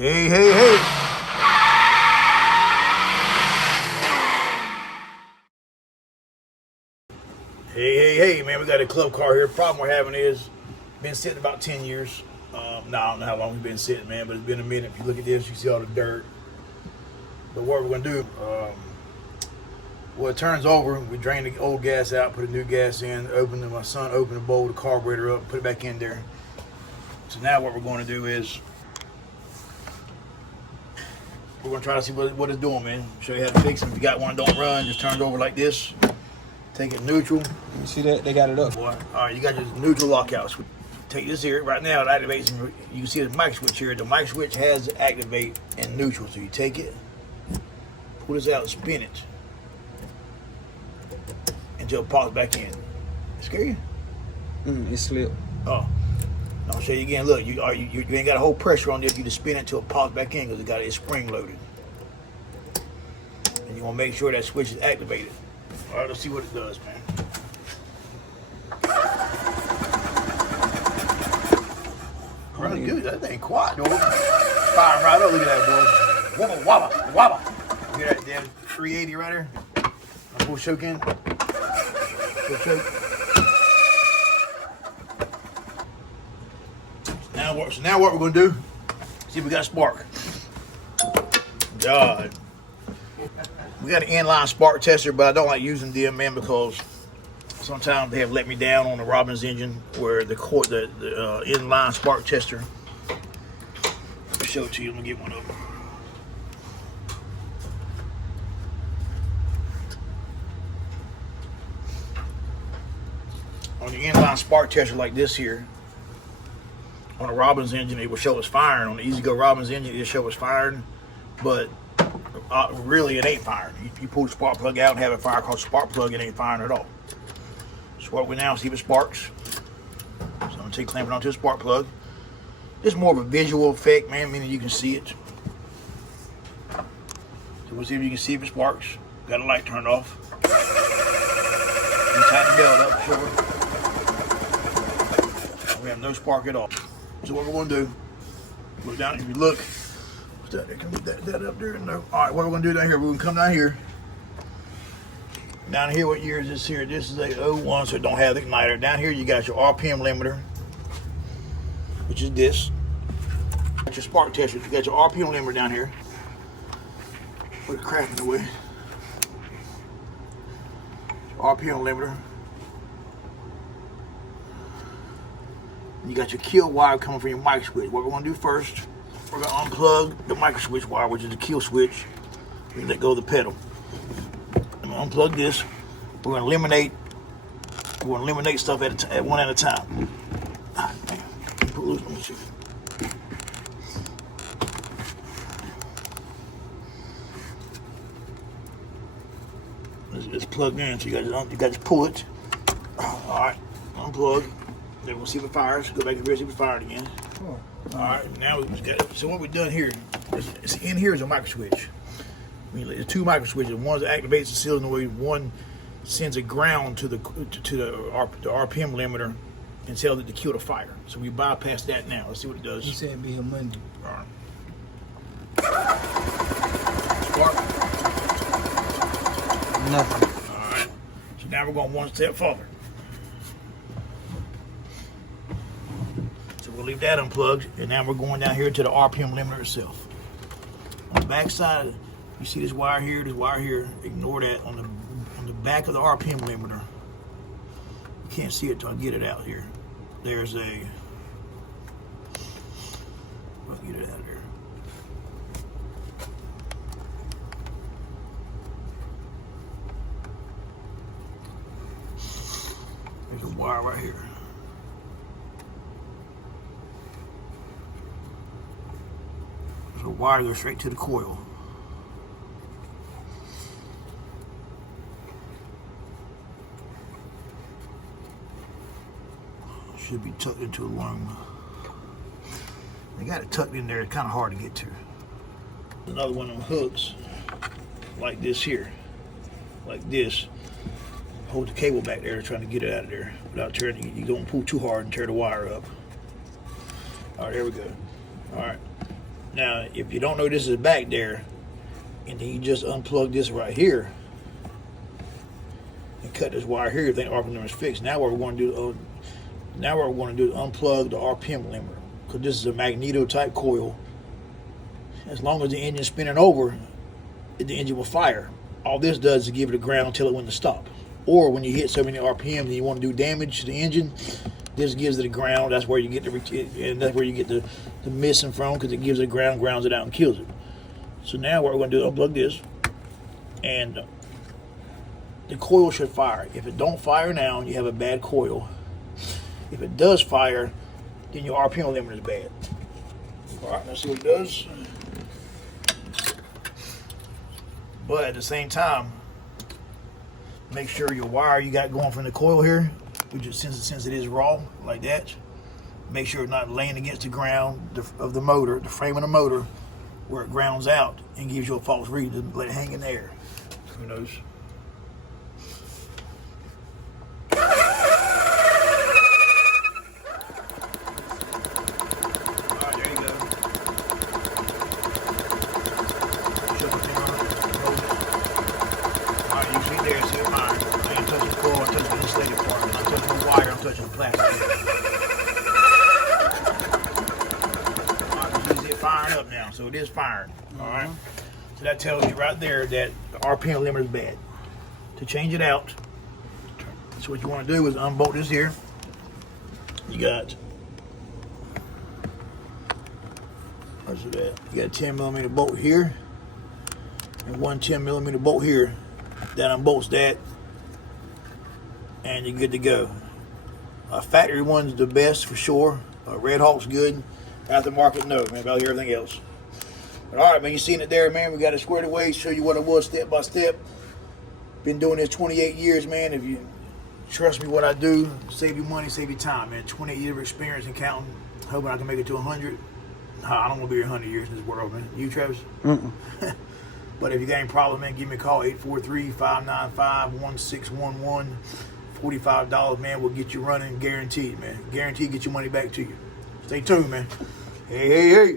Hey, hey, hey. Hey, man, we got a club car here. Problem we're having is, been sitting about 10 years. Now, I don't know how long we've been sitting, man, but it's been a minute. If you look at this, you see all the dirt. But what we're going to do, well, it turns over. We drain the old gas out, put a new gas in, my son opened the bowl, the carburetor up, put it back in there. So now what we're going to do is, we're going to try to see what it's doing, man. Show you how to fix it. If you got one that don't run, just turn it over like this. Take it neutral. You see that? They got it up. Boy. All right, you got your neutral lockout switch. Take this here. Right now, it activates. You can see the microswitch here. The microswitch has to activate in neutral. So you take it, pull this out, spin it until it pops back in. Scare you? It slipped. Oh. I'll show you again. Look, you ain't got a whole pressure on this. You just spin it until it pops back in because it's spring loaded. And you want to make sure that switch is activated. All right, let's see what it does, man. Running good. That thing quiet, though. Firing right up. Look at that, boy. Wobble, wobble, wobble. Look at that damn 380 right there. Full choke in. Full choke. So now what we're going to do, see if we got a spark. God. We got an inline spark tester, but I don't like using them, man, because sometimes they have let me down on the Robbins engine where the inline spark tester. Let me show it to you. Let me get one of them. On the inline spark tester like this here, on a Robbins engine, it will show it's firing. On the Easy Go Robbins engine, it'll show it's firing, but really it ain't firing. You pull the spark plug out and have it fire because the spark plug, it ain't firing at all. So what we now see if it sparks. So I'm gonna take clamp it onto the spark plug. This is more of a visual effect, man, meaning you can see it. So we'll see if you can see if it sparks. Got the light turned off. And tighten the belt up, sure. We have no spark at all. So what we're going to do, look down, if you look, what's that? Can we get that up there? No. All right, what we're going to do down here, we're going to come down here. Down here, what year is this here? This is a 01, so it don't have the igniter. Down here, you got your RPM limiter, which is this. Got your spark tester. You got your RPM limiter down here. Put the crap in the way. RPM limiter. You got your kill wire coming from your mic switch. What we're going to do first, we're going to unplug the microswitch wire, which is the kill switch. We let go of the pedal. I'm going to unplug this. We're going to eliminate stuff at one at a time. Ah, man. Put loose. Let me see. It's plugged in, so you got to pull it. All right, unplug. Then we'll see if it fires. Go back to here, see if it fired again. Oh. All right, now we've got it. So what we've done here is in here is a microswitch. I mean, there's two microswitches. One activates the solenoid. One sends a ground to the RPM limiter and tells it to kill the fire. So we bypass that now. Let's see what it does. You said it'd be a Monday. All right. Spark. Nothing. All right. So now we're going one step further. We'll leave that unplugged, and now we're going down here to the RPM limiter itself. On the back side, you see this wire here, ignore that. On the back of the RPM limiter, you can't see it till I get it out here. There's a, I'll get it out of there. There's a wire right here. The wire goes straight to the coil. Should be tucked into a lung. They got it tucked in there. It's kind of hard to get to. Another one of them hooks, like this here, like this. Hold the cable back there, trying to get it out of there without turning. You don't pull too hard and tear the wire up. All right, there we go. All right. Now, if you don't know this is back there, and then you just unplug this right here and cut this wire here, you think RPM limiter is fixed. Now what we're going to do, is unplug the RPM limiter, because this is a magneto type coil. As long as the engine's spinning over, the engine will fire. All this does is give it a ground and tell it when to stop. Or when you hit so many RPM and you want to do damage to the engine, this gives it a ground. That's where you get the missing from, because it gives it a ground, grounds it out, and kills it. So now what we're going to do is unplug this, and the coil should fire. If it don't fire now, you have a bad coil. If it does fire, then your RPM limiter is bad. All right, let's see what it does. But at the same time, make sure your wire you got going from the coil here, which is, since it is raw like that, make sure it's not laying against the ground of the motor, the frame of the motor, where it grounds out and gives you a false read. Just let it hang in there. Who knows? Alright, there you go. Shut the thing on it. Alright, you see there, see it fine. I ain't touching the coil, I'm touching the insulated part. I'm not touching the wire, I'm touching the plastic. Firing up now, so it is firing. All right, so that tells you right there that the RPM limiter is bad. To change it out, so what you want to do is unbolt this here. You got, where's it at? You got a 10 millimeter bolt here and one 10 millimeter bolt here. That unbolts that, and you're good to go. A factory one's the best for sure. Red Hawk's good. Aftermarket, no, man, about everything else. But all right, man, you seen it there, man. We got it squared away, show you what it was step by step. Been doing this 28 years, man. If you trust me what I do, save you money, save you time, man. 28 years of experience in counting. Hoping I can make it to 100. I don't want to be here 100 years in this world, man. You, Travis? But if you got any problem, man, give me a call, 843-595-1611. $45, man, will get you running, guaranteed, man. Guaranteed get your money back to you. Stay tuned, man. Hey, hey, hey.